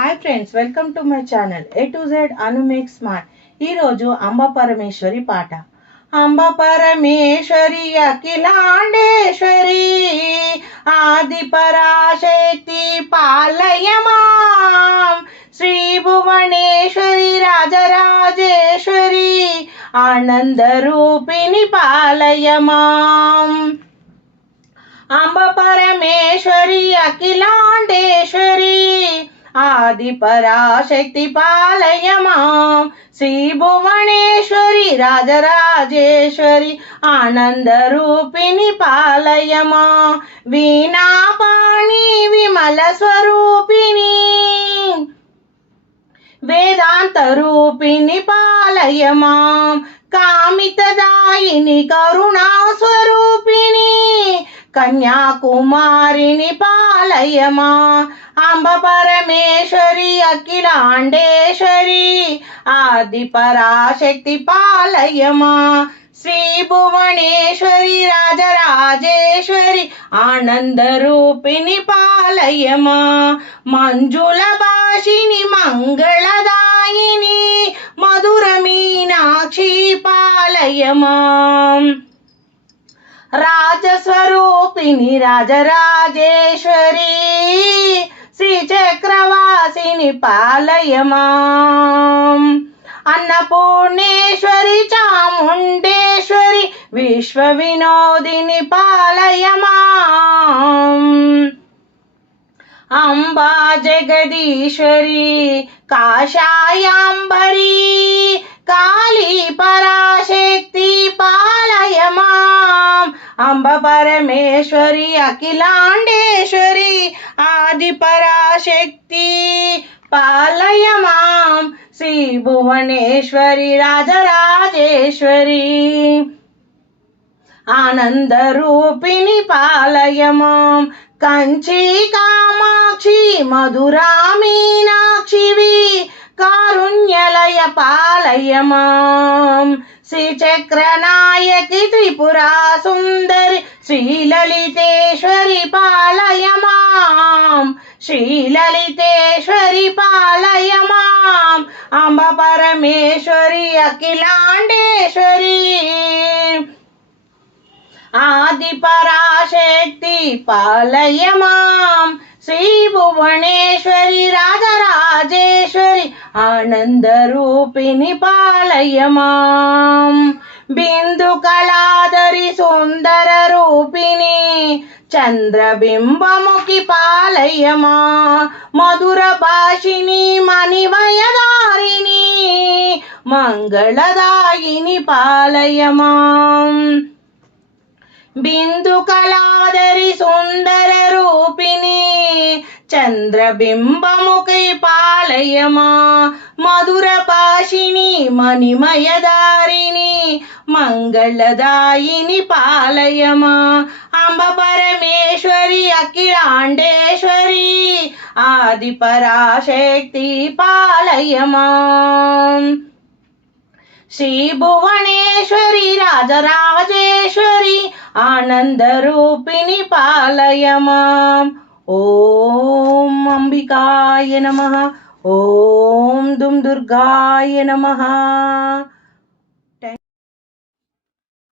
Hi friends, welcome to my channel A to Z Anu make smart. ఈరోజు అంబ పరమేశ్వరి పాట. అంబ పరమేశ్వరి అఖిలాండేశ్వరి ఆది పరాశక్తి పాలయమాం శ్రీ భువనేశ్వరి రాజరాజేశ్వరి ఆనంద రూపిణి పాలయమాం. అంబ పరమేశ్వరి అఖిలాండేశ్వరి ఆది పరాశక్తి పాలయమాం శ్రీ భువనేశ్వరి రాజరాజేశ్వరి ఆనంద రూపిణి పాలయమా. వీణాపాణి విమల స్వరూపిణి వేదాంత రూపిణి పాలయమాం. కామితదాయిని కరుణా స్వరూపిణి కన్యాకుమారిని పాలయమా. అంబ పరమేశ్వరి అఖిలాండేశ్వరి ఆది పరాశక్తి పాలయమా. శ్రీ భువనేశ్వరి రాజరాజేశ్వరి ఆనంద రూపిణి పాలయమా. మంజుల భాషిని మంగళదాయిని మధుర మీనాక్షి పాలయమా. రాజస్వరూపిణి రాజరాజేశ్వరి శ్రీ చక్రవాసిని పాలయమాం. అన్నపూర్ణేశ్వరి చాముండేశ్వరి విశ్వ వినోదిని పాలయమాం. అంబా జగదీశ్వరి కాషాయాంబరి కాళీ పరాశక్తి పాలయమాం. అంబ పరమేశ్వరి అఖిలాండేశ్వరి ఆది పరాశక్తి పాలయమాం శ్రీ భువనేశ్వరి రాజరాజేశ్వరి ఆనంద రూపిణి పాలయమాం. కంచి కామాక్షి మధురా మీనాక్షివి కారుణ్యలయ పాలయమాం. శ్రీచక్రనాయకి త్రిపురా సుందరి శ్రీలలితేశ్వరి పాలయమాం. శ్రీలలితేశ్వరి పాలయమాం. అంబ పరమేశ్వరి అఖిలాండేశ్వరి ఆది పరాశక్తి పాలయమాం. శ్రీ భువనేశ్వరి రాజరాజేశ్వరి ఆనంద రూపిణి పాలయమాం. బిందు కళాధరి సుందర రూపిణి చంద్రబింబముఖి పాలయమా. మధుర భాషిని మణిమయదారిణి మంగళదాయిని పాలయమాం. బిందు కళాధరి సుందర రూపిణి చంద్రబింబముఖి పాలయమా. మధుర భాషిని మణిమయదారిణి మంగళదాయిని పాలయమా. అంబ పరమేశ్వరి అఖిలాండేశ్వరి ఆది పరాశక్తి పాలయమాం. శ్రీ భువనేశ్వరి రాజరాజేశ్వరి ఆనంద రూపిణి పాలయమాం. ఓం అంబికాయ నమః. ఓం దుమ్ దుర్గాయ నమః.